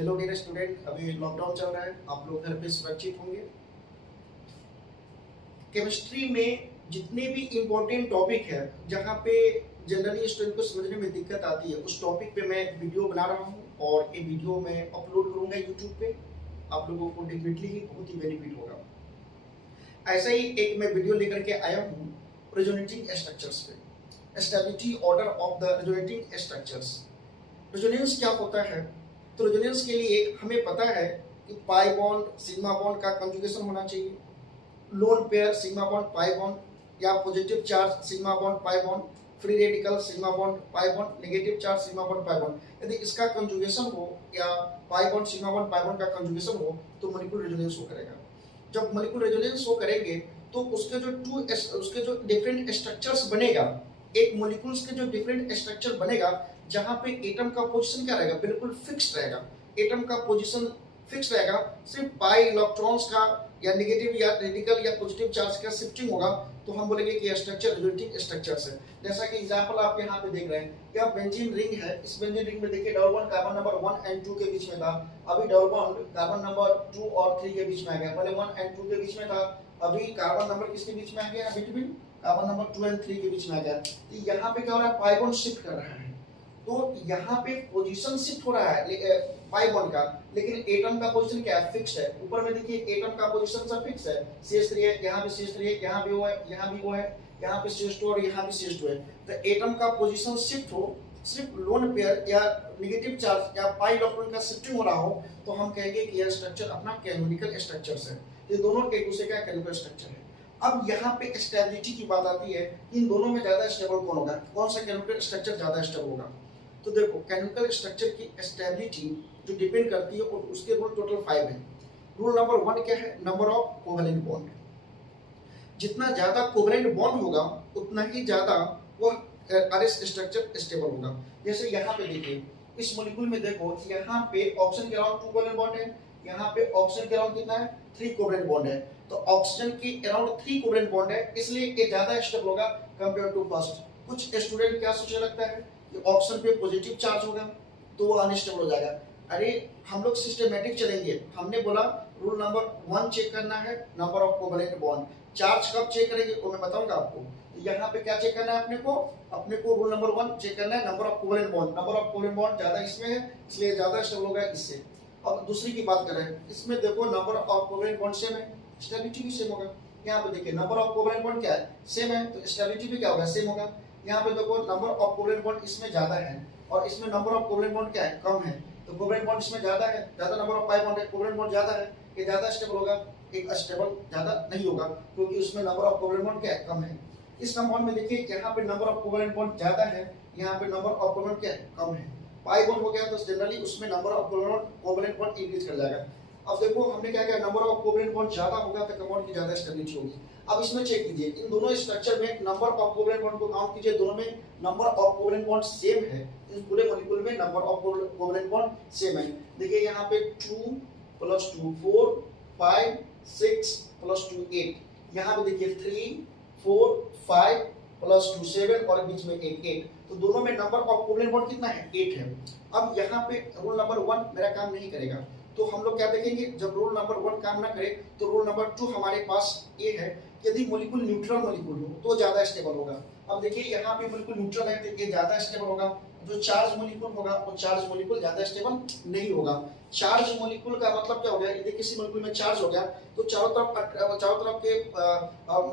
Hello dear student, अभी lockdown चल रहा है, आप लोग घर पे सुरक्षित होंगे। केमिस्ट्री में जितने भी इम्पोर्टेंट टॉपिक है जहाँ पे जनरली स्टूडेंट को समझने में दिक्कत आती है, उस टॉपिक पे मैं वीडियो बना रहा हूँ और ये वीडियो मैं अपलोड करूँगा यूट्यूब पे। आप लोगों को डेफिनेटली ही बहुत ही बेनिफिट होगा। ऐसा ही एक मैं वीडियो लेकर के आया हूँ रेजोनेटिंग स्ट्रक्चर्स पे, stability order of the resonating structures. Resonance क्या होता है? तो रेजोनेंस के लिए हमें पता है कि पाई बॉन्ड सिग्मा बॉन्ड का कंजुगेशन होना चाहिए, lone pair sigma bond pi bond, या positive charge sigma bond pi bond, free radical sigma bond pi bond, negative charge sigma bond pi bond. यदि इसका कंजुगेशन हो या pi bond sigma bond pi bond का conjugation हो तो molecular resonance हो करेगा। जब मॉलिक्यूलर रेजोनेंस शो करेंगे तो उसके जो डिफरेंट स्ट्रक्चर्स बनेगा, एक मॉलिक्यूल्स के जो डिफरेंट स्ट्रक्चर बनेगा जहां पे एटम का पोजीशन क्या रहेगा, बिल्कुल फिक्स्ड रहेगा। एटम का पोजीशन फिक्स रहेगा, सिर्फ पाई इलेक्ट्रॉन्स का या नेगेटिव या रेडिकल या पॉजिटिव चार्ज का शिफ्टिंग होगा तो हम बोलेंगे कि यह स्ट्रक्चर रेजोनेटिंग स्ट्रक्चर्स है। जैसा कि एग्जांपल आप यहाँ पे देख रहे हैं, यह बेंजीन रिंग है। इस बेंजीन रिंग में देखिए double bond carbon number 1 and 2 के बीच में था, अभी डबल बॉन्ड कार्बन नंबर 2 और 3 के बीच में आ गया। पहले 1 एंड 2 के बीच में था, अभी कार्बन नंबर किसके बीच में आ गया, बिटवीन कार्बन नंबर 2 एंड 3 के बीच में आ गया। तो यहाँ पे क्या हो रहा है, पाई बॉन्ड शिफ्ट कर रहा है। तो यहाँ पे पोजीशन शिफ्ट हो रहा है पाई बॉन्ड का, लेकिन एटम का पोजीशन क्या है, फिक्स्ड है। ऊपर में देखिए एटम का पोजीशन सब फिक्स है, CH3 है, यहाँ भी CH3 है, यहाँ भी वो है, यहाँ भी वो है, यहाँ पे CH2 और यहाँ भी CH2 है। तो एटम का पोजीशन शिफ्ट हो, सिर्फ लोन पेयर या नेगेटिव चार्ज या पाई इलेक्ट्रॉन का शिफ्टिंग हो रहा हो तो हम कहेंगे कि यह स्ट्रक्चर अपना कैनोनिकल स्ट्रक्चर है। ये दोनों एक दूसरे का कैनोनिकल स्ट्रक्चर है। अब यहाँ पे स्टेबिलिटी की बात आती है, इन दोनों में ज्यादा स्टेबल कौन होगा, कौन सा कैनोनिकल स्ट्रक्चर ज्यादा स्टेबल होगा। तो देखो केमिकल स्ट्रक्चर की स्टेबिलिटी जो डिपेंड करती है और उसके रूल टोटल 5 है। रूल नंबर 1 क्या है, नंबर ऑफ कोवेलेंट बॉन्ड। जितना ज्यादा कोवेलेंट बॉन्ड होगा उतना ही ज्यादा वो आरएस स्ट्रक्चर स्टेबल होगा। जैसे यहाँ पे देखिए इस मॉलिक्यूल में देखो, यहाँ पे ऑक्सीजन के अराउंड 2 कोवेलेंट बॉन्ड है, यहाँ पे ऑक्सीजन के अराउंड कितना है, 3 कोवेलेंट बॉन्ड है। तो ऑक्सीजन के अराउंड 3 कोवेलेंट बॉन्ड है, इसलिए ये ज्यादा स्टेबल होगा कंपेयर टू फर्स्ट। कुछ स्टूडेंट क्या सोचने लगता है कि ऑक्सीजन पे पॉजिटिव चार्ज होगा तो वो अनस्टेबल हो जाएगा। अरे हम लोग सिस्टमैटिक चलेंगे, हमने बोला रूल नंबर 1 चेक करना है, number of covalent bond. Charge कब चेक करेंगे वो मैं बताऊंगा आपको। यहाँ पे क्या चेक करना है अपने को रूल नंबर 1 चेक करना है, number of covalent bond. Number of covalent bond ज्यादा इसमें है इसलिए ज्यादा स्टेबल होगा इससे। अब दूसरी की बात करें, इसमें देखो number of covalent bond same है, स्टेबिलिटी भी सेम होगा। यहाँ पे देखिए नंबर ऑफ कोवेलेंट बॉन्ड क्या है, सेम है, तो स्टेबिलिटी भी क्या होगा, सेम होगा। यहाँ पे देखो नंबर ऑफ कोवेलेंट बॉन्ड इसमें ज्यादा है और इसमें नंबर ऑफ कोवेलेंट बॉन्ड क्या है, कम है। तो कोवेलेंट बॉन्ड इसमें ज्यादा है, ज्यादा नंबर ऑफ पाई बॉन्ड है, कोवेलेंट बॉन्ड ज्यादा है, ये ज्यादा स्टेबल होगा, एक स्टेबल ज्यादा नहीं होगा क्योंकि उसमें नंबर ऑफ कोवेलेंट बॉन्ड क्या है, कम है। इस कंपाउंड में देखिए यहाँ पे नंबर ऑफ कोवेलेंट बॉन्ड ज्यादा है, यहाँ पे नंबर ऑफ कोवेलेंट क्या है, कम है। पाई बॉन्ड हो गया तो जनरली उसमें number of covalent bond increase कर जाएगा। अब देखो हमने क्या किया, नंबर ऑफ कोवेलेंट बॉन्ड ज्यादा होगा तो कंपाउंड की ज्यादा स्टेबिलिटी होगी। अब इसमें चेक कीजिए इन दोनों स्ट्रक्चर में नंबर ऑफ कोवेलेंट बॉन्ड को काउंट कीजिए, दोनों में number of covalent bond same है। इस पूरे मॉलिक्यूल में number of covalent bond same है। देखिए यहाँ पे 2 + 2 4 5 6 + 2 8, यहाँ पे देखिए 3 4 5 + 2 7 और बीच में 8। तो दोनों में नंबर ऑफ कोवेलेंट बॉन्ड कितना है, 8 है। अब यहाँ पे रूल नंबर 1 मेरा काम नहीं करेगा, तो हम लोग क्या देखेंगे, जब रूल नंबर 1 काम ना करे तो रूल नंबर 2 हमारे पास ये है, यदि मॉलिक्यूल न्यूट्रल मॉलिक्यूल हो तो ज्यादा स्टेबल होगा। अब देखिए यहाँ पे मॉलिक्यूल न्यूट्रल है तो ये ज्यादा स्टेबल होगा। जो चार्ज मॉलिक्यूल होगा वो चार्ज मॉलिक्यूल ज्यादा स्टेबल नहीं होगा। चार्ज मॉलिक्यूल का मतलब क्या हो गया, यदि किसी मॉलिक्यूल में चार्ज हो गया तो चारों तरफ के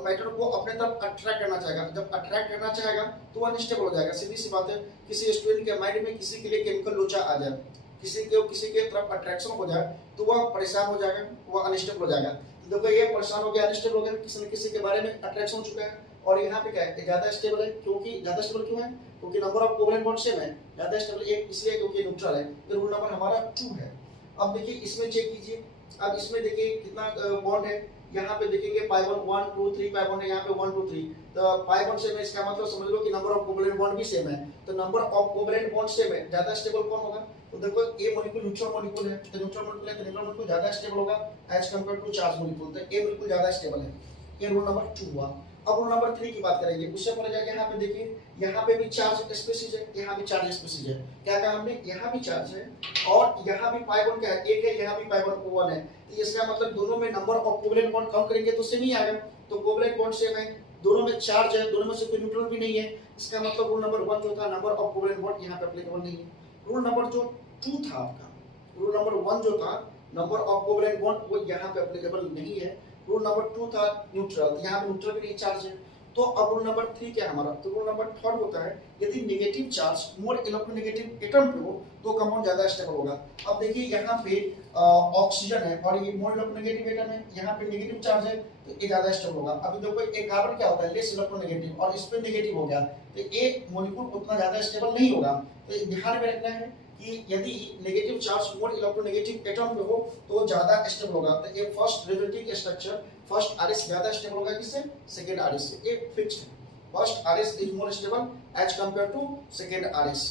मैटर को अपने तरफ अट्रैक्ट करना चाहेगा। जब अट्रैक्ट करना चाहेगा तो वो अनस्टेबल हो जाएगा। सीधी सी बात है, किसी स्टूडेंट के माइंड में किसी के लिए केमिकल लोचा आ जाए, किसी के तरफ अट्रैक्शन हो जाए तो वह परेशान हो जाएगा, वह अनस्टेबल हो जाएगा। तो देखो ये परेशान हो गया, अनस्टेबल हो गया, किसी न किसी के बारे में अट्रैक्शन हो चुका है। और यहाँ पे क्या है, ज्यादा स्टेबल है, क्योंकि ज्यादा स्टेबल क्यों है, क्योंकि number of covalent bond same है। ज्यादा स्टेबल एक इसलिए क्योंकि न्यूट्रल है। तो रूल नंबर हमारा 2 है। अब देखिए इसमें चेक कीजिए, अब इसमें देखिए कितना बॉन्ड है, यहाँ पे देखेंगे पाई बॉन्ड 1 2 3 पाई बॉन्ड है, यहाँ पे 1 2 3। तो पाई बॉन्ड सेम है, इसका मतलब समझ लो कि नंबर ऑफ कोवेलेंट बॉन्ड भी सेम है। तो number of covalent bond same है, ज्यादा स्टेबल कौन होगा, तो देखो ए मॉलिक्यूल न्यूट्रल मॉलिक्यूल है, तो न्यूट्रल मॉलिक्यूल है तो न्यूट्रल मॉलिक्यूल ज्यादा स्टेबल होगा as compare to charge molecule, तो ए मॉलिक्यूल ज्यादा स्टेबल है। ये रूल नंबर 2 हुआ। अब रूल नंबर 3 की बात करेंगे। उससे पहले जाके यहाँ पे देखिए, यहाँ पे भी चार्ज स्पीसीज है, यहाँ भी चार्ज स्पीसीज है। क्या कहा हमने, यहाँ भी चार्ज है और यहाँ भी पाई बॉन्ड क्या है, एक है, यहाँ भी पाई बॉन्ड 1 है। तो इसका मतलब दोनों में नंबर ऑफ कोवेलेंट बॉन्ड कम करेंगे तो सेम ही आएगा। तो कोवेलेंट बॉन्ड सेम है, दोनों में चार्ज है, दोनों में से कोई न्यूट्रल भी नहीं है। इसका मतलब रूल नंबर 1 जो था, नंबर ऑफ कोवेलेंट बॉन्ड यहाँ पे एप्लीकेबल नहीं है। रूल नंबर जो 2 था आपका, रूल नंबर 1 जो था नंबर ऑफ कोवेलेंट बॉन्ड, वो यहाँ पे एप्लीकेबल नहीं है। रूल नंबर 2 था न्यूट्रल, यहाँ पे न्यूट्रल भी नहीं चार्ज है। तो अब रूल नंबर 3 क्या है हमारा, तो रूल नंबर 3 होता है यदि negative charge more electronegative atom पे हो तो कंपाउंड ज्यादा स्टेबल होगा। अब देखिए यहाँ पे ऑक्सीजन है और ये मोर इलेक्ट्रोनेगेटिव एटम है, यहाँ पे नेगेटिव चार्ज है तो ये ज्यादा स्टेबल होगा। अभी देखो एक कार्बन क्या होता है, लेस इलेक्ट्रोनेगेटिव और इस पे नेगेटिव हो गया तो ये मॉलिक्यूल उतना ज्यादा स्टेबल नहीं होगा। तो ध्यान में रखना है कि यदि negative charge more electronegative atom पे हो तो ज्यादा स्टेबल होगा। तो ये first resulting structure first RS ज्यादा स्टेबल होगा किससे, सेकंड आरएस से। ये फिक्स्ड है, first RS is more stable as compare to second RS.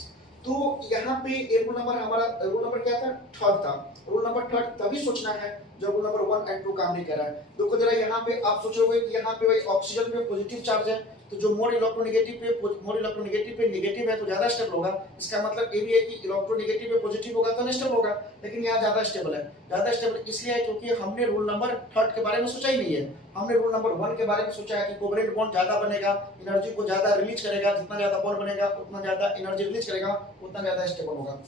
तो यहाँ पे रूल नंबर हमारा, रूल नंबर क्या था, 3 था। रूल नंबर 3 तभी सोचना है जब रूल नंबर 1 एंड 2 काम नहीं कर रहा है। देखो जरा यहाँ पे आप सोचोगे कि यहाँ पे भाई ऑक्सीजन पे पॉजिटिव चार्ज है तो जो मोर इलेक्ट्रोनेगेटिव पे नेगेटिव है तो ज्यादा स्टेबल होगा। इसका मतलब ये भी है कि इलेक्ट्रोनेगेटिव पे पॉजिटिव होगा तो अनस्टेबल होगा, लेकिन यहाँ ज्यादा स्टेबल है। ज्यादा स्टेबल इसलिए है क्योंकि हमने रूल नंबर 3 के बारे में सोचा ही नहीं है। हमने रूल नंबर 1 के बारे में सोचा है कि कोवेलेंट बॉन्ड ज्यादा बनेगा, एनर्जी को ज्यादा रिलीज करेगा, जितना ज्यादा बॉन्ड बनेगा उतना ज्यादा एनर्जी रिलीज करेगा, उतना ज्यादा स्टेबल होगा।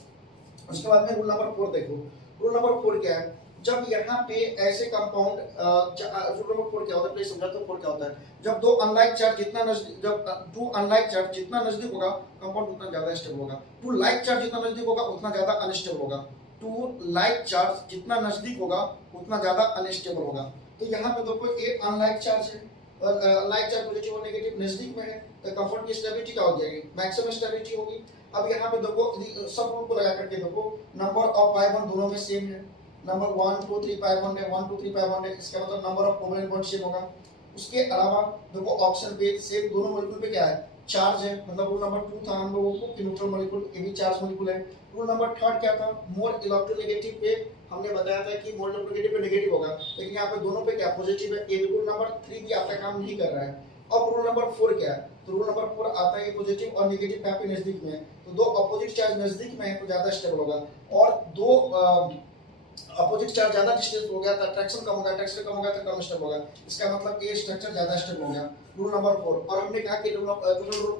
उसके बाद में रूल नंबर 4 देखो। रूल नंबर 4 क्या है, जब यहाँ पे ऐसे कंपाउंड, रूल नंबर 4 क्या होता है प्लीज समझा। तो 4 क्या होता है, जब दो अनलाइक चार्ज जितना नजदीक, जब टू अनलाइक चार्ज जितना नजदीक होगा कंपाउंड उतना ज्यादा स्टेबल होगा। टू लाइक चार्ज जितना नजदीक होगा उतना ज्यादा अनस्टेबल होगा। टू लाइक चार्ज जितना नजदीक होगा उतना ज्यादा अनस्टेबल होगा। तो यहाँ पे देखो ये अनलाइक चार्ज है और लाइक चार्ज पॉजिटिव और नेगेटिव नजदीक में है तो कंपाउंड की स्टेबिलिटी क्या हो जाएगी, मैक्सिमम स्टेबिलिटी होगी। अब यहाँ पे देखो सब रूल को लगा करके देखो, नंबर ऑफ पाई बॉन्ड दोनों में सेम है, नंबर 1 2 3 पाई बॉन्ड है, 1 2 3 पाई बॉन्ड है, इसका मतलब number of covalent bond same होगा। उसके अलावा देखो ऑक्सीजन पे सेम दोनों मॉलिक्यूल पे क्या है, चार्ज है। मतलब रूल नंबर 2 था हम लोगों को कि न्यूट्रल मॉलिक्यूल, ये भी चार्ज मॉलिक्यूल है। रूल नंबर 3 क्या था, मोर इलेक्ट्रोनेगेटिव पे हमने बताया था कि मोर इलेक्ट्रोनेगेटिव पे नेगेटिव होगा, लेकिन यहाँ पे दोनों पे क्या पॉजिटिव है। ये रूल नंबर 3 भी आपका काम नहीं कर रहा है। अब रूल नंबर 4 क्या है, तो रूल नंबर 4 आता है पॉजिटिव और नेगेटिव पे नजदीक में है तो दो अपोजिट चार्ज नजदीक में है तो ज्यादा स्टेबल होगा, और दो अपोजिट चार्ज ज्यादा डिस्टेंस हो गया तो अट्रैक्शन कम होगा, अट्रैक्शन कम होगा तो कम स्टेबल होगा। इसका मतलब ये स्ट्रक्चर ज्यादा स्टेबल हो गया, रूल नंबर 4। और हमने कहा कि रूल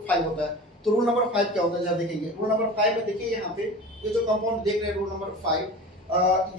5 होता है। तो रूल नंबर 5 क्या होता है जरा देखेंगे। रूल नंबर 5 में देखिए यहाँ पे ये जो कंपाउंड देख रहे हैं रूल नंबर 5,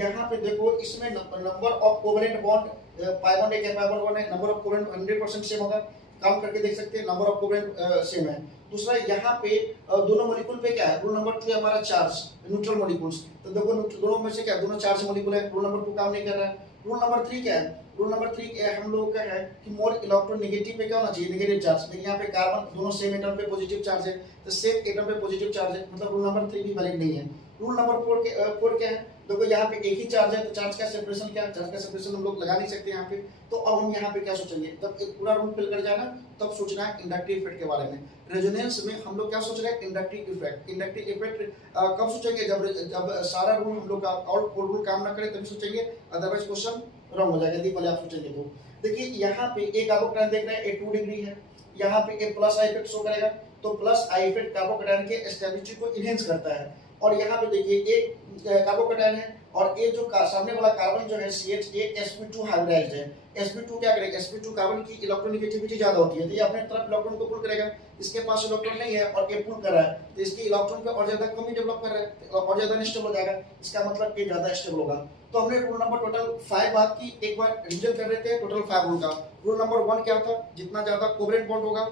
यहाँ पे देखो इसमें number of covalent bond, pi bond एक है, पाई बॉन्ड 1 है, नंबर ऑफ कोवेलेंट 100% सेम होगा, काम करके देख सकते हैं नंबर ऑफ कोवेलेंट सेम है। दूसरा यहाँ पे दोनों मॉलिक्यूल पे क्या है, रूल नंबर 2 हमारा चार्ज न्यूट्रल मॉलिक्यूल्स, तो देखो दोनों में से क्या दोनों चार्ज मॉलिक्यूल है, रूल नंबर 2 काम नहीं कर रहा है। रूल नंबर 3 क्या है, रूल नंबर 3 क्या है हम लोगों का है कि मोर इलेक्ट्रोनेगेटिव पे क्या होना चाहिए, नेगेटिव चार्ज। लेकिन यहाँ पे कार्बन दोनों सेम एटम पे पॉजिटिव चार्ज है तो सेम एटम पे पॉजिटिव चार्ज है, मतलब रूल नंबर 3 भी वैलिड नहीं है। रूल नंबर 4 क्या है, देखो यहाँ पे एक ही चार्ज है तो चार्ज का सेपरेशन क्या है, चार्ज का सेपरेशन हम लोग लगा नहीं सकते यहाँ पे। तो अब हम यहाँ पे क्या सोचेंगे, जब एक पूरा रूल फिल कर जाना तब सोचना है इंडक्टिव इफेक्ट के बारे में। रेजोनेंस में हम लोग क्या सोच रहे हैं, इंडक्टिव इफेक्ट। इंडक्टिव इफेक्ट कब सोचेंगे, जब सारा रूल हम लोग का और रूल काम ना करे तभी सोचेंगे, अदरवाइज क्वेश्चन रॉन्ग हो जाएगा यदि पहले आप सोचेंगे तो। देखिए यहाँ पे एक कार्बोकैटायन देख रहे हैं, ये 2 डिग्री है, यहाँ पे एक प्लस आई इफेक्ट शो करेगा तो प्लस आई इफेक्ट कार्बोकैटायन के स्टेबिलिटी को इनहेंस करता है। और यहाँ पे देखिए एक कार्बोकैटायन है और ये जो सामने वाला कार्बन जो है CH, ये sp2 हाइब्रिडाइज्ड है। sp2 क्या करेगा, sp2 कार्बन की इलेक्ट्रोनेगेटिविटी ज्यादा होती है तो ये अपने तरफ इलेक्ट्रॉन को पुल करेगा, इसके पास इलेक्ट्रॉन नहीं है और ये पुल कर रहा है तो इसके इलेक्ट्रॉन पे और ज्यादा कमी डेवलप कर रहा है और ज्यादा अनस्टेबल हो जाएगा, इसका मतलब ये ज्यादा स्टेबल होगा। तो हमने रूल नंबर टोटल 5 बात की, एक बार रिविजन कर रहे थे टोटल 5 रूल का। रूल नंबर 1 क्या था, जितना ज्यादा कोवेलेंट बॉन्ड होगा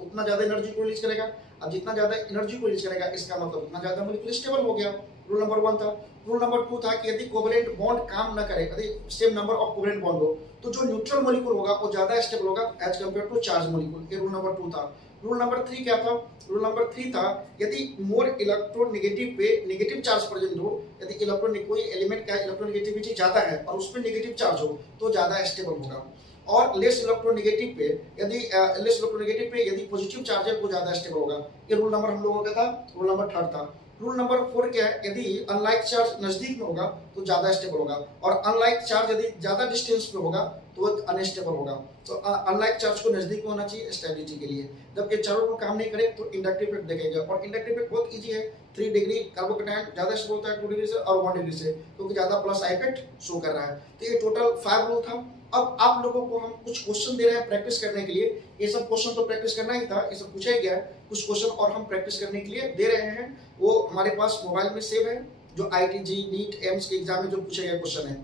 उतना ज्यादा एनर्जी को रिलीज करेगा, अब जितना ज्यादा एनर्जी को रिलीज करेगा इसका मतलब उतना ज्यादा मॉलिक्यूल स्टेबल हो गया, रूल नंबर 1 था। रूल नंबर 2 था कि यदि कोवेलेंट बॉन्ड काम न करे, यदि same number of covalent bond हो तो जो न्यूट्रल मॉलिक्यूल होगा वो ज्यादा स्टेबल होगा as compare to charge molecule, ये रूल नंबर 2 था। रूल नंबर 3 क्या था, रूल नंबर 3 था यदि मोर इलेक्ट्रोनेगेटिव पे नेगेटिव चार्ज प्रेजेंट हो, यदि इलेक्ट्रॉन कोई एलिमेंट का इलेक्ट्रोनेगेटिविटी ज्यादा है और उस पे नेगेटिव चार्ज हो तो ज्यादा स्टेबल होगा। और लेस इलेक्ट्रोनेगेटिव पे यदि पॉजिटिव चार्ज है वो ज्यादा स्टेबल होगा, ये रूल नंबर हम लोगों का था, रूल नंबर 3 था। रूल नंबर 4 क्या है, यदि अनलाइक चार्ज नजदीक में होगा तो ज्यादा स्टेबल होगा, और अनलाइक चार्ज यदि ज्यादा डिस्टेंस पे होगा तो अनस्टेबल होगा। तो अनलाइक चार्ज को नजदीक में होना चाहिए स्टेबिलिटी के लिए। जब ये चारों को काम नहीं करे तो इंडक्टिव इफेक्ट देखेंगे, और इंडक्टिव इफेक्ट बहुत इजी है। 3 डिग्री कार्बोकेटायन ज्यादा स्टेबल होता है 2 डिग्री से और 1 डिग्री से, क्योंकि ज्यादा प्लस आई इफेक्ट शो कर रहा है। तो ये टोटल 5 रूल था। अब आप लोगों को हम कुछ क्वेश्चन दे रहे हैं प्रैक्टिस करने के लिए। ये सब क्वेश्चन तो प्रैक्टिस करना ही था, ये सब पूछा ही गया है। कुछ क्वेश्चन और हम प्रैक्टिस करने के लिए दे रहे हैं, वो हमारे पास मोबाइल में सेव है, जो आईटीजी नीट एम्स के एग्जाम में जो पूछे गए क्वेश्चन है।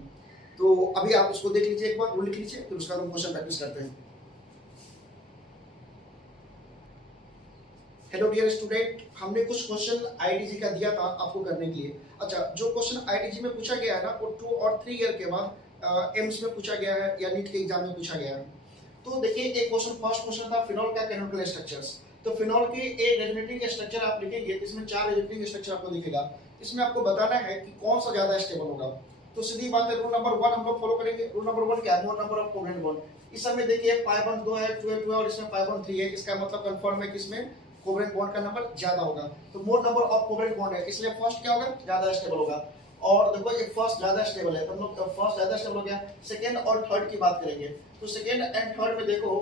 तो अभी आप उसको देख लीजिए, एक बार रूल लिख लीजिए, फिर उसका हम क्वेश्चन प्रैक्टिस करते हैं। हेलो डियर स्टूडेंट, हमने कुछ क्वेश्चन आईटीजी का दिया था आपको करने के लिए। अच्छा, जो क्वेश्चन आईटीजी में पूछा गया है ना, वो 2 और 3 ईयर के बाद एम्स में पूछा गया है या नीट के एग्जाम में पूछा गया है। तो देखिए, एक क्वेश्चन, फर्स्ट क्वेश्चन था फिनॉल का कैनोनिकल स्ट्रक्चर्स। तो फिनॉल के एक रेजोनेटिंग स्ट्रक्चर आप लिखेंगे, इसमें 4 रेजोनेटिंग स्ट्रक्चर आपको दिखेगा। इसमें आपको बताना है कि कौन सा ज्यादा स्टेबल होगा। तो सीधी बात है, रूल नंबर 1 हम लोग फॉलो करेंगे। रूल नंबर 1 क्या है? मोर नंबर ऑफ कोवेलेंट बॉन्ड। इस समय देखिए pi बॉन्ड 2 है, 2 है, 2 है, और इसमें pi बॉन्ड 3 है। इसका मतलब कंफर्म है कि इसमें कोवेलेंट बॉन्ड का नंबर ज्यादा होगा। तो मोर नंबर ऑफ कोवेलेंट बॉन्ड है, इसलिए फर्स्ट क्या होगा? ज्यादा स्टेबल होगा। और देखो, ये फर्स्ट ज्यादा स्टेबल है, तो हम लोग फर्स्ट ज्यादा स्टेबल हो गया। सेकंड और थर्ड की बात करेंगे, तो सेकंड एंड थर्ड में देखो,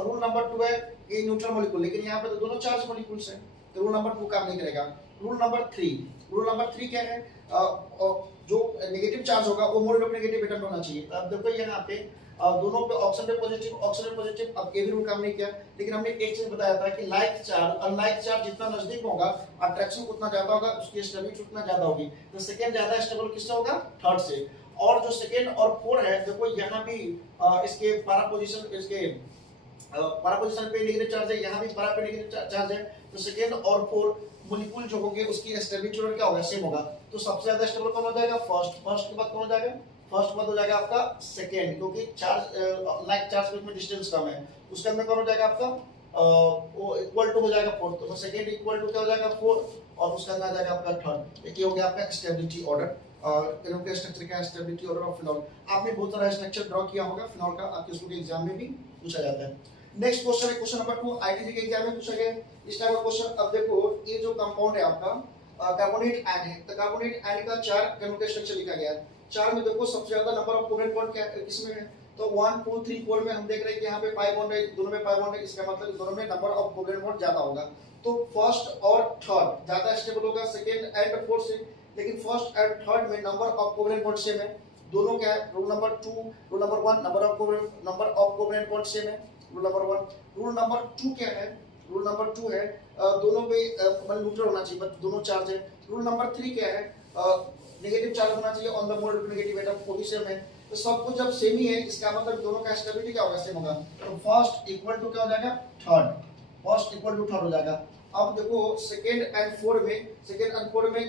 रूल नंबर 2 है ये न्यूट्रल मॉलिक्यूल, लेकिन यहाँ पे तो दोनों चार्ज मॉलिक्यूल्स हैं, तो रूल नंबर 2 काम नहीं करेगा। रूल नंबर 3 क्या है? जो नेगेटिव चार्ज होगा वो मोर नेगेटिव एटम होना चाहिए। अब देखो यहाँ पे दोनों पे ऑक्सीजन पे पॉजिटिव, ऑक्सीजन पे पॉजिटिव। अब ये भी रूल काम नहीं किया, लेकिन हमने एक चीज बताया था कि लाइक चार्ज अनलाइक चार्ज जितना नजदीक होगा, अट्रैक्शन उतना ज्यादा होगा, उसकी स्टेबिलिटी उतना ज्यादा होगी। तो सेकंड ज्यादा स्टेबल किससे होगा? थर्ड से। और जो सेकंड और फोर्थ है, देखो यहाँ भी इसके पैरा पोजीशन, इसके पैरा पोजीशन पे नेगेटिव चार्ज है, यहाँ भी पैरा पे नेगेटिव चार्ज है। तो सेकंड और फोर्थ मॉलिक्यूल जो होंगे उसकी स्टेबिलिटी और क्या होगा? सेम होगा। तो सबसे ज्यादा स्टेबल कौन हो जाएगा? फर्स्ट। फर्स्ट के बाद कौन हो जाएगा? फर्स्ट के बाद हो जाएगा आपका सेकंड, क्योंकि चार्ज लाइक चार्ज के बीच में डिस्टेंस कम है। उसके अंदर कौन हो जाएगा आपका? वो इक्वल टू हो जाएगा फोर्थ। तो सेकंड इक्वल टू क्या हो जाएगा? फोर्थ। और उसका अंदर आ जाएगा आपका थर्ड। ये हो गया आपका स्टेबिलिटी ऑर्डर, इनके स्ट्रक्चर का स्टेबिलिटी ऑर्डर ऑफ फिनॉल। आपने बहुत सारा स्ट्रक्चर ड्रॉ किया होगा फिनॉल का, आपके स्कूल के एग्जाम में भी पूछा जाता है। नेक्स्ट क्वेश्चन है क्वेश्चन नंबर 2, आईटीजी के एग्जाम में पूछा गया इस टाइप का क्वेश्चन। अब देखो, ये जो कंपाउंड है आपका कार्बोनेट आयन है, तो कार्बोनेट आयन का 4 केमिकल स्ट्रक्चर लिखा गया है। 4 में देखो सबसे ज्यादा नंबर ऑफ कोवेलेंट बॉन्ड क्या किसमें है? तो 1 2 3 4 में हम देख रहे हैं कि यहाँ पे पाई बॉन्ड है, दोनों में पाई बॉन्ड है। इसका मतलब दोनों में नंबर ऑफ कोवेलेंट बॉन्ड ज्यादा होगा। तो फर्स्ट और थर्ड ज्यादा स्टेबल होगा, सेकंड एंड फोर्थ से। लेकिन फर्स्ट एंड थर्ड में number of covalent bond same है, दोनों क्या है? Rule number 2, rule number 1 number of covalent bond same है, रूल नंबर 1। रूल नंबर 2 क्या है? रूल नंबर 2 है दोनों पे मतलब न्यूट्रल होना चाहिए, बट दोनों चार्ज है। रूल नंबर 3 क्या है? नेगेटिव चार्ज होना चाहिए on the mole negative atom, वो भी सेम है। तो सब कुछ जब सेम ही है, इसका मतलब दोनों का स्टेबिलिटी क्या होगा? सेम होगा। तो फर्स्ट इक्वल टू क्या हो जाएगा? Third. First equal to third हो जाएगा। अब देखो सेकंड एंड फोर्थ में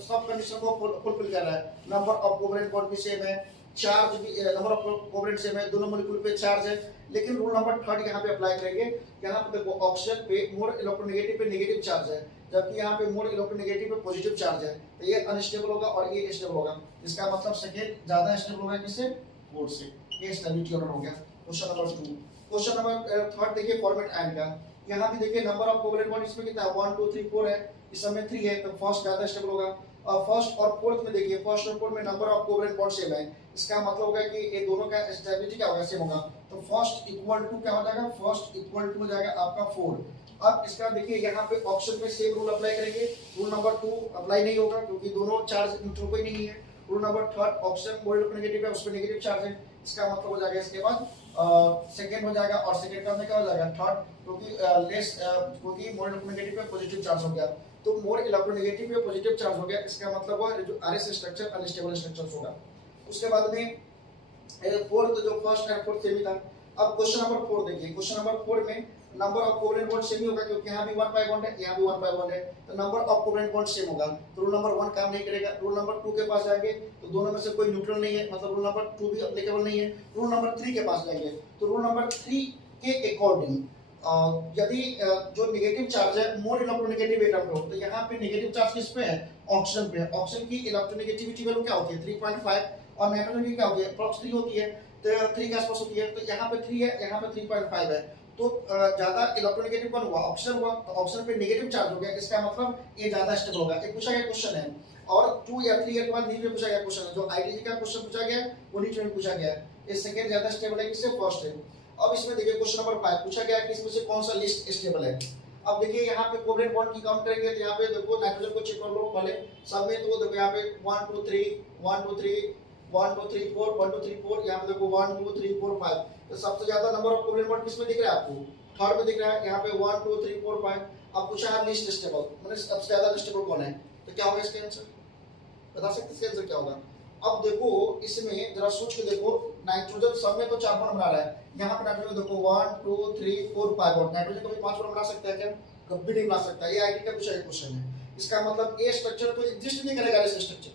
सब कंडीशन को फुलफिल कर रहा है। नंबर ऑफ कोवेलेंट बॉन्ड भी सेम है, चार्ज भी नंबर ऑफ कोवेलेंट सेम है, दोनों मॉलिक्यूल पे चार्ज है। लेकिन रूल नंबर 3 यहाँ पे अप्लाई करेंगे। यहाँ पे देखो ऑक्सीजन पे मोर इलेक्ट्रोनेगेटिव पे नेगेटिव चार्ज है, जबकि यहाँ पे मोर इलेक्ट्रोनेगेटिव पे पॉजिटिव चार्ज है। तो ये अनस्टेबल होगा और ये स्टेबल होगा। इसका मतलब सेकंड ज्यादा स्टेबल होगा किससे? फोर्थ से। ये स्टेबिलिटी ऑर्डर हो गया क्वेश्चन नंबर 2। क्वेश्चन नंबर 3 देखिए फॉर्मेट आयन का। यहाँ भी देखिए नंबर ऑफ कोवेलेंट बॉन्ड इसमें कितना है? 1 2 3 4 है, इस समय 3 है, तो फर्स्ट ज्यादा स्टेबल होगा। और फर्स्ट और फोर्थ में देखिए, फर्स्ट और फोर्थ में number of covalent bond same है। इसका मतलब होगा कि ये दोनों का स्टेबिलिटी क्या होगा? सेम होगा। तो फर्स्ट इक्वल टू क्या हो जाएगा? फर्स्ट इक्वल टू हो जाएगा आपका 4। अब इसका देखिए यहाँ पे ऑप्शन पे सेम रूल अप्लाई करेंगे। रूल नंबर 2 अप्लाई नहीं होगा, क्योंकि दोनों चार्ज न्यूट्रल कोई नहीं है। Rule number 3 option mole negative है, उस पर नेगेटिव चार्ज है। इसका मतलब हो जाएगा इसके बाद सेकंड हो जाएगा, और सेकंड का क्या हो जाएगा? थर्ड, क्योंकि मोर इलेक्ट्रोनेगेटिव पे पॉजिटिव चार्ज हो गया। तो मोर इलेक्ट्रोनेगेटिव पे पॉजिटिव चार्ज हो गया, इसका मतलब वो जो आरएस स्ट्रक्चर अनस्टेबल स्ट्रक्चर होगा। उसके बाद में फोर्थ, जो फर्स्ट एंड फोर्थ सेम ही था। अब क्वेश्चन नंबर 4 देखिए। क्वेश्चन नंबर 4 में number of covalent bond same ही होगा, क्योंकि यहाँ भी 1 पाई बॉन्ड है, यहाँ भी 1 पाई बॉन्ड है, तो number of covalent bond same होगा। तो रूल नंबर 1 काम नहीं करेगा। रूल नंबर 2 के पास जाएंगे तो दोनों में से कोई न्यूट्रल नहीं है, मतलब रूल नंबर 2 भी एप्लीकेबल नहीं है। रूल नंबर 3 के पास जाएंगे तो रूल नंबर 3 के अकॉर्डिंग यदि जो नेगेटिव चार्ज है मोर इलेक्ट्रोनेगेटिव एटम पे हो, तो यहाँ पे नेगेटिव चार्ज किस पे है? ऑक्सीजन पे है। ऑक्सीजन की इलेक्ट्रोनेगेटिविटी वैल्यू क्या होती है? 3.5, और नाइट्रोजन की क्या होती है? अप्रॉक्स 3 होती है, तो 3 के आसपास होती है। तो यहाँ पे 3 है, यहाँ पे 3.5 है। तो ज्यादा इलेक्ट्रोनेगेटिव कौन हुआ, ऑप्शन हुआ, तो ऑप्शन पे नेगेटिव चार्ज हो गया, इसका मतलब ये ज्यादा स्टेबल होगा। एक पूछा गया क्वेश्चन है, और 2 या 3 ईयर के बाद नीचे में पूछा गया क्वेश्चन है, जो आईटीजी का क्वेश्चन पूछा गया वो नीचे में पूछा गया है। ये सेकंड ज्यादा स्टेबल है किससे, फर्स्ट है। अब इसमें देखिए क्वेश्चन नंबर 5 पूछा गया है कि इसमें से कौन सा लिस्ट स्टेबल है। अब देखिए यहाँ पे कोवलेंट बॉन्ड की काउंट करेंगे तो यहाँ पे देखो नाइट्रोजन को चेक कर लो पहले सब में, तो देखो यहाँ पे 1 2 3 1 2 3 1 2 3 4 1 2 3 4, यहाँ पे देखो 1 2 3 4 5, तो सबसे ज्यादा नंबर ऑफ कोवलेंट बॉन्ड किसमें दिख रहा है आपको, थर्ड में दिख रहा है, यहाँ पे 1 2 3 4 5। अब पूछा है लिस्ट स्टेबल, मतलब सबसे ज्यादा स्टेबल कौन है, तो क्या होगा इसका आंसर, बता सकते हैं इसका आंसर क्या होगा। अब देखो इसमें जरा सोच के देखो, नाइट्रोजन सब में तो 4 बॉन्ड बना रहा है, यहाँ पे नाइट्रोजन देखो 1 2 3 4 5 बॉन्ड, नाइट्रोजन कभी 5 बॉन्ड बना सकता है क्या, कभी नहीं बना सकता। ये आईटी का पूछा गया क्वेश्चन है। इसका मतलब ए स्ट्रक्चर तो एग्जिस्ट नहीं करेगा इस स्ट्रक्चर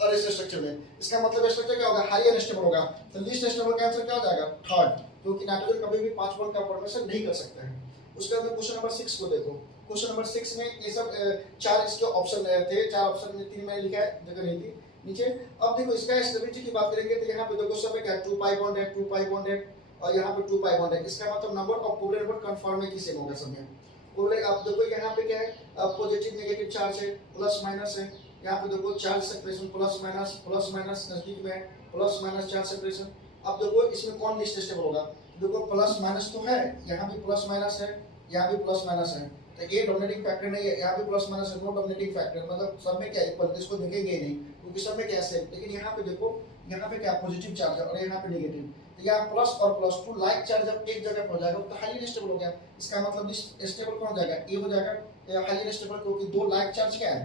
और इस स्ट्रक्चर में, इसका मतलब स्ट्रक्चर क्या होगा, हाई अनस्टेबल होगा। तो लीस्ट स्टेबल का आंसर क्या हो जाएगा, थर्ड, क्योंकि नाइट्रोजन कभी भी 5 बॉन्ड का फॉर्मेशन नहीं कर सकता है। उसके बाद क्वेश्चन नंबर 6 को देखो, क्वेश्चन नंबर 6 में ये सब 4 इसके ऑप्शन थे, 4 ऑप्शन में 3 मैंने लिखा है, जगह नहीं थी नीचे। अब देखो इसका स्टेबिलिटी की बात करेंगे तो यहाँ पे देखो सब क्या है, 2 पाई बॉन्ड है, 2 पाई बॉन्ड है, और यहाँ पे 2 पाई बॉन्ड है। इसका मतलब number of covalent bond confirm है कि सेम होगा सब में। कोवलेंट अब देखो यहाँ पे क्या है, पॉजिटिव नेगेटिव चार्ज है, प्लस माइनस है, यहाँ पे देखो चार्ज सेपरेशन प्लस माइनस नजदीक में है, प्लस माइनस चार्ज सेपरेशन। अब देखो इसमें कौन लिस्ट स्टेबल होगा, देखो प्लस माइनस तो है, यहाँ भी प्लस माइनस है, यहाँ भी प्लस माइनस है, तो ये डोमिनेटिंग फैक्टर नहीं है, यहाँ भी प्लस माइनस है, नो डोमिनेटिंग फैक्टर, मतलब सब में क्या इक्वल, इसको देखेंगे ही नहीं क्योंकि सब में क्या सेम। लेकिन यहाँ पे देखो, यहाँ पे क्या पॉजिटिव चार्ज है और यहाँ पे नेगेटिव, तो यहाँ प्लस और प्लस 2 लाइक चार्ज जब एक जगह पर हो जाएगा तो हाईली स्टेबल हो गया। इसका मतलब स्टेबल कौन हो जाएगा, ये हो जाएगा हाईली स्टेबल, क्योंकि 2 लाइक चार्ज क्या है,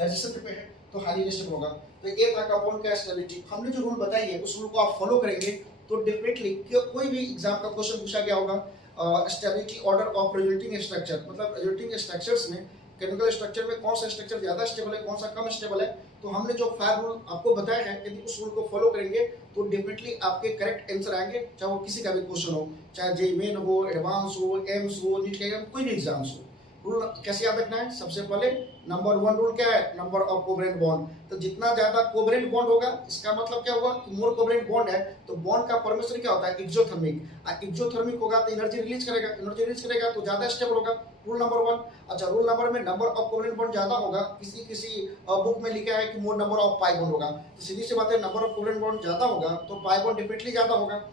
एडजेसेंट पे है, तो हाईली स्टेबल होगा। तो ये था कंपाउंड का स्टेबिलिटी। हमने जो रूल बताई है उस रूल को आप फॉलो करेंगे तो डेफिनेटली कोई भी एग्जाम का क्वेश्चन पूछा गया होगा stability order of resulting structure, मतलब रिजल्टिंग स्ट्रक्चर्स में केमिकल स्ट्रक्चर में कौन सा स्ट्रक्चर ज्यादा स्टेबल है, कौन सा कम स्टेबल है। तो हमने जो 5 रूल आपको बताया है, यदि उस रूल को फॉलो करेंगे तो डेफिनेटली आपके करेक्ट आंसर आएंगे, चाहे वो किसी का भी क्वेश्चन हो, चाहे जेईई मेन हो, एडवांस हो, एम्स हो, नीट का एग्जाम, कोई भी एग्जाम्स हो। रूल कैसे याद रखना है, सबसे पहले नंबर 1 रूल क्या है, नंबर ऑफ कोवलेंट बॉन्ड। तो जितना ज्यादा कोवलेंट बॉन्ड होगा इसका मतलब क्या होगा कि मोर कोवलेंट बॉन्ड है तो बॉन्ड का फॉर्मेशन क्या होता है, एक्सोथर्मिक। एक्सोथर्मिक होगा तो एनर्जी रिलीज करेगा तो ज्यादा स्टेबल होगा, रूल नंबर 1। अच्छा, रूल नंबर में नंबर ऑफ कोवलेंट बॉन्ड ज्यादा होगा, किसी बुक में लिखा है कि मोर नंबर ऑफ पाई बॉन्ड होगा, तो सीधी सी बात है नंबर ऑफ कोवलेंट बॉन्ड ज्यादा होगा तो पाई बॉन्ड डेफिनेटली ज्यादा होगा।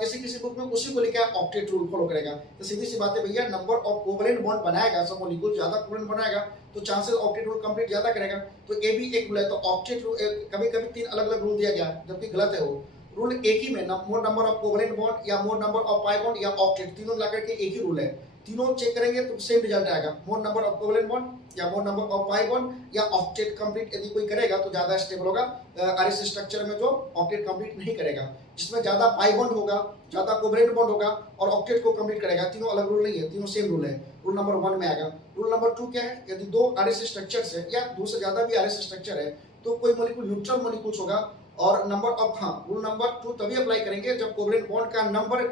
किसी बुक में उसी को लिखा है ऑक्टेट रूल फॉलो करेगा, तो सीधी सी बात है भैया नंबर ऑफ कोवलेंट बॉन्ड बनाएगा, सब मॉलिक्यूल ज्यादा कोवलेंट बनाएगा तो चांसेस ऑक्टेट रूल कंप्लीट ज्यादा करेगा। तो ये भी एक रूल है। तो ऑक्टेट रूल कभी कभी 3 अलग अलग रूल दिया गया जबकि गलत है वो रूल, एक ही में more number of covalent bond या more number of pi bond या ऑक्टेट, तीनों मिलाकर के एक ही रूल है। तीनों चेक करेंगे तो सेम रिजल्ट आएगा, more number of covalent bond या more number of pi bond या ऑक्टेट कंप्लीट यदि कोई करेगा तो ज्यादा स्टेबल होगा। आरएस स्ट्रक्चर में जो ऑक्टेट कंप्लीट नहीं करेगा, जिसमें ज्यादा पाई बॉन्ड होगा, ज्यादा कोवलेंट बॉन्ड होगा और ऑक्टेट को कंप्लीट करेगा, तीनों अलग रूल नहीं है, तीनों सेम रूल है। रूल नंबर 1 में आएगा। रूल नंबर 2 क्या है, यदि 2 आरएस स्ट्रक्चर्स है या 2 से ज्यादा भी आरएस स्ट्रक्चर है तो कोई मॉलिक्यूल न्यूट्रल मॉलिक्यूल्स होगा और नंबर ऑफ, हाँ रूल नंबर 2 तभी अप्लाई करेंगे जब कोवलेंट बॉन्ड का नंबर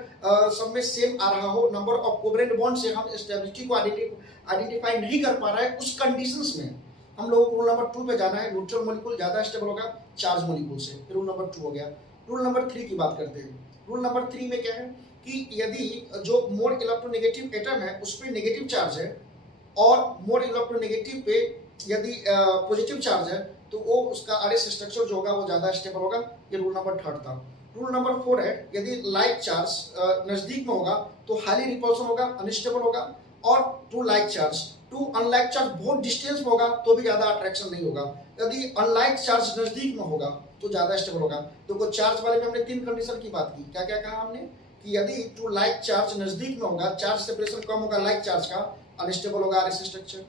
सब में सेम आ रहा हो। नंबर ऑफ कोवलेंट बॉन्ड से हम स्टेबिलिटी को आइडेंटिफाई नहीं कर पा रहा है, उस कंडीशंस में हम लोगों को रूल नंबर 2 पे जाना है, न्यूट्रल मॉलिक्यूल ज्यादा स्टेबल होगा चार्ज मॉलिक्यूल से। रूल नंबर 2 हो गया। रूल नंबर 3 की बात करते हैं। रूल नंबर 3 में क्या है कि यदि जो मोर इलेक्ट्रोनेगेटिव एटम है उस पर नेगेटिव चार्ज है और मोर इलेक्ट्रोनेगेटिव पे यदि पॉजिटिव चार्ज है तो वो उसका आरएस स्ट्रक्चर जो होगा वो ज्यादा स्टेबल होगा। ये रूल नंबर 3 था। रूल नंबर 4 है, यदि लाइक चार्ज नजदीक में होगा तो हाईली रिपल्सन होगा, अनस्टेबल होगा, और 2 लाइक चार्ज 2 अनलाइक चार्ज बहुत डिस्टेंस में होगा तो भी ज्यादा अट्रैक्शन नहीं होगा। यदि अनलाइक चार्ज नजदीक में होगा तो ज्यादा स्टेबल होगा। तो चार्ज वाले में हमने 3 कंडीशन की बात की, क्या क्या कहा हमने कि यदि 2 लाइक चार्ज नजदीक में होगा, चार्ज सेपरेशन कम होगा लाइक चार्ज का, अनस्टेबल होगा आरएस स्ट्रक्चर।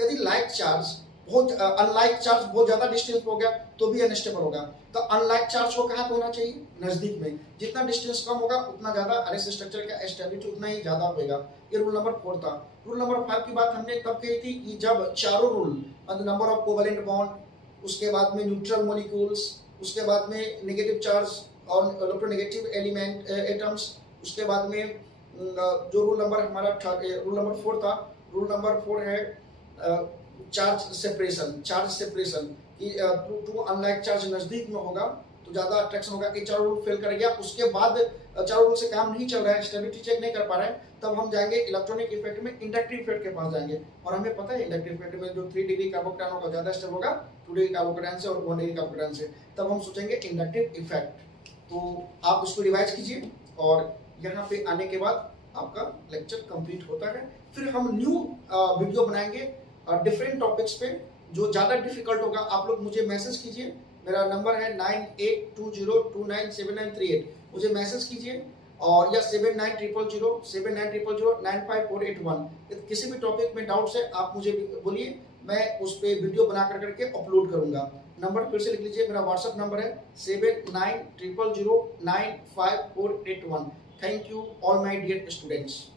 यदि लाइक चार्ज बहुत अनलाइक चार्ज बहुत ज्यादा डिस्टेंस पे हो गया तो भी अनस्टेबल होगा। तो अनलाइक चार्ज को कहां पे होना चाहिए, नजदीक में। जितना डिस्टेंस कम होगा उतना ज्यादा आरएस स्ट्रक्चर का स्टेबिलिटी उतना ही ज्यादा होगा। ये रूल नंबर 4 था। रूल नंबर 5 की बात हमने तब कही थी कि जब चारों रूल, मतलब नंबर ऑफ कोवलेंट बॉन्ड, उसके बाद में न्यूट्रल मॉलिक्यूल्स, उसके बाद में नेगेटिव चार्ज और इलेक्ट्रोनेगेटिव एलिमेंट एटम्स, उसके बाद में जो रूल नंबर हमारा रूल नंबर 4 था। रूल नंबर 4 है चार्ज सेपरेशन कि टू अनलाइक चार्ज नजदीक में होगा तो ज़्यादा अट्रैक्शन होगा कि चारों रूल फेल कर गया, उसके बाद चारों रूल से काम नहीं चल रहा है, स्टेबिलिटी चेक नहीं कर पा रहे हैं, तब हम जाएंगे इलेक्ट्रॉनिक इफेक्ट में इंडक्टिव इफेक्ट के पास जाएंगे। और हमें पता है इंडक्टिव इफेक्ट में जो 3 डिग्री कार्बोकैटायन होगा ज़्यादा स्टेबल होगा 2 डिग्री कार्बोकैटायन से और 1 डिग्री कार्बोकैटायन से, तब हम सोचेंगे इंडक्टिव इफेक्ट। तो आप उसको रिवाइज कीजिए और यहाँ पे आने के बाद आपका लेक्चर कंप्लीट होता है। फिर हम न्यू वीडियो बनाएंगे डिफरेंट टॉपिक्स पे, जो ज़्यादा डिफिकल्ट होगा। आप लोग मुझे मैसेज कीजिए, मेरा नंबर है 9820297938, मुझे मैसेज कीजिए, और या 7900095481। किसी भी टॉपिक में डाउट्स है आप मुझे बोलिए, मैं उस पर वीडियो बना करके अपलोड करूंगा। नंबर फिर से लिख लीजिए, मेरा व्हाट्सएप नंबर है 7900095481। Thank you all my dear students.